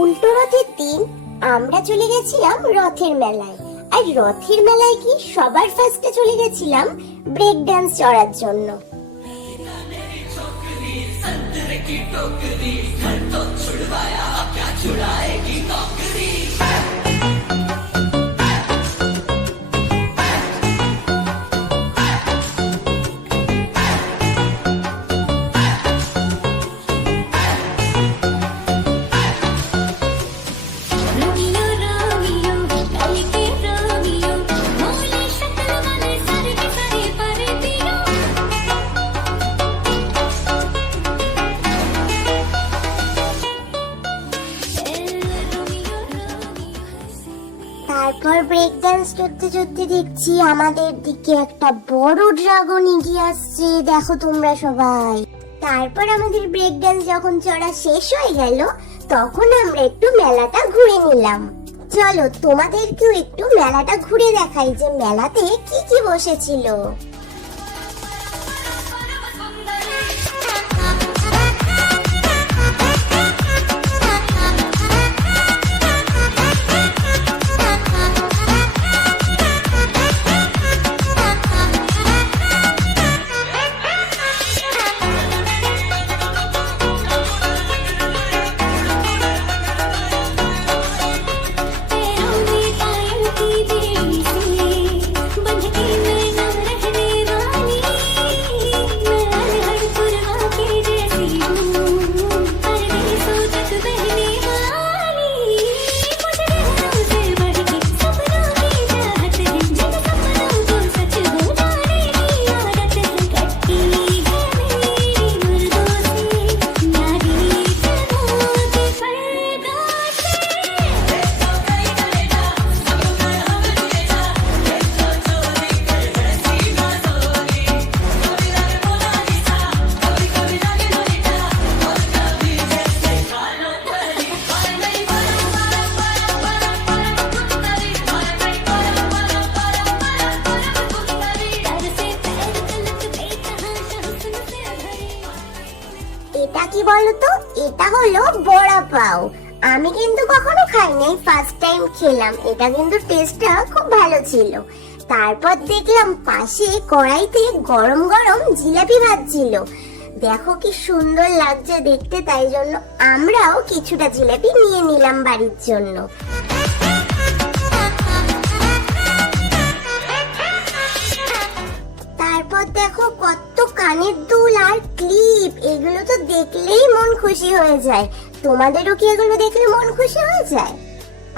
উল্টো রথের দিন আমরা চলে গেছিলাম রথের মেলায়। আর রথের মেলায় কি সবার ফার্স্টে চলে গেছিলাম ব্রেক ডান্স চড়ার জন্য। তারপর ব্রেক ডান্স করতে করতে দেখছি আমাদের দিকে একটা বড় ড্রাগন এগিয়ে আসছে, দেখো তোমরা সবাই। তারপর আমাদের ব্রেক ডান্স যখন চড়া শেষ হয়ে গেল তখন আমরা একটু মেলাটা ঘুরে নিলাম। চলো তোমাদেরকেও একটু মেলাটা ঘুরে দেখাই যে মেলাতে কি কি বসেছিল। এটা কি বলতো, এটা হলো বড়া পাও। আমি কিন্তু কখনো খাইনি, ফার্স্ট টাইম খেলাম। এটা কিন্তু টেস্টটা খুব ভালো ছিল। তারপর দেখলাম পাশে কড়াইতে গরম গরম জিলাপি ভাজছিল, দেখো কি সুন্দর লাগছে দেখতে। তাই জন্য আমরাও কিছুটা জিলাপি নিয়ে নিলাম বাড়ির জন্য। তারপর দেখো কত কানের দুল আর ক্লিপ, এগুলো তো দেখলেই মন খুশি হয়ে যায়। তোমাদেরও কি এগুলো দেখলে মন খুশি হয়ে যায়?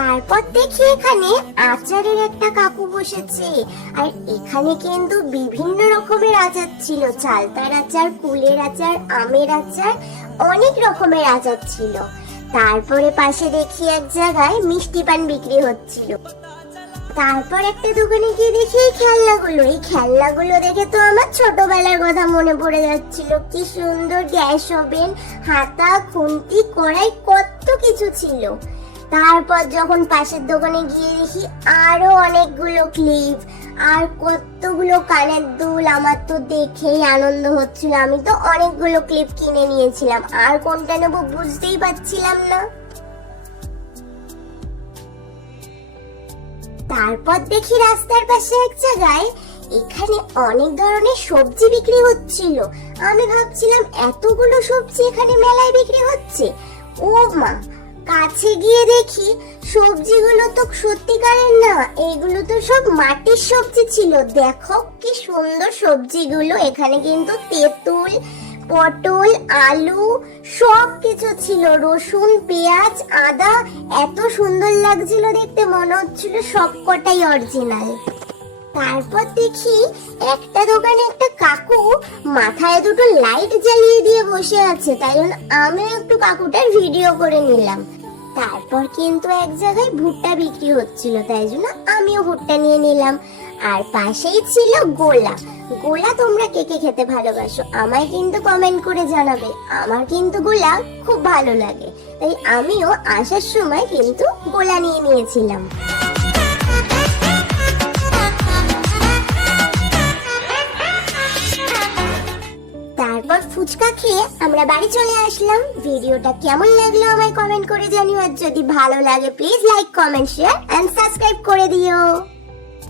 তারপর দেখি এখানে আচারের একটা কাকু বসেছে। আর এখানে কিন্তু বিভিন্ন রকমের আচার ছিল, চালতার আচার, কুলের আচার, আমের আচার, অনেক রকমের আচার ছিল। তারপরে পাশে দেখি এক জায়গায় মিষ্টি পান বিক্রি হচ্ছিল। তারপর একটা দোকানে গিয়ে দেখি এই খেলনাগুলো দেখে তো আমার ছোটবেলার কথা মনে পড়ে যাচ্ছিল। কি সুন্দর গ্যাস ওভেন, হাতা, খুন্তি, কড়াই, কত কিছু ছিল। তারপর যখন পাশের দোকানে গিয়ে দেখি আরো অনেকগুলো ক্লিপ আর কতগুলো কানের দুল, আমার তো দেখেই আনন্দ হচ্ছিল। আমি তো অনেকগুলো ক্লিপ কিনে নিয়েছিলাম, আর কোনটা নেবো বুঝতেই পারছিলাম না। তারপর দেখি রাস্তার পাশে এক জায়গায় এখানে অনেক ধরনের সবজি বিক্রি হচ্ছিল। আমি ভাবছিলাম এতগুলো সবজি এখানে মেলায় বিক্রি হচ্ছে। ও মা, কাছে গিয়ে দেখি সবজিগুলো তো সত্যিকারের না, এগুলো তো সব মাটির সবজি ছিল। দেখো কি সুন্দর সবজিগুলো, এখানে কিন্তু তেঁতুল, পটল, আলু সব কিছু ছিল, রসুন, পেঁয়াজ, আদা, এত সুন্দর লাগছিল দেখতে, মনে হচ্ছিল সবকটাই অরিজিনাল। তারপর দেখি একটা দোকানে একটা কাকু মাথায় দুটো লাইট জ্বালিয়ে দিয়ে বসে আছে, তাই জন্য আমিও একটু কাকুটার ভিডিও করে নিলাম। তারপর কিন্তু এক জায়গায় ভুট্টা বিক্রি হচ্ছিল, তাই জন্য আমিও ভুট্টা নিয়ে নিলাম। আর পাশেই ছিল গোলা। গোলা তোমরা কে কে খেতে ভালোবাসো আমায় কিন্তু কমেন্ট করে জানাবে। আমার কিন্তু গোলা খুব ভালো লাগে, তাই আমিও আসার সময় কিন্তু গোলা নিয়ে নিয়েছিলাম। তারপর ফুচকা খেয়ে আমরা বাড়ি চলে আসলাম। ভিডিওটা কেমন লাগলো আমায় কমেন্ট করে জানিও, আর যদি ভালো লাগে please like comment share and subscribe করে দিও।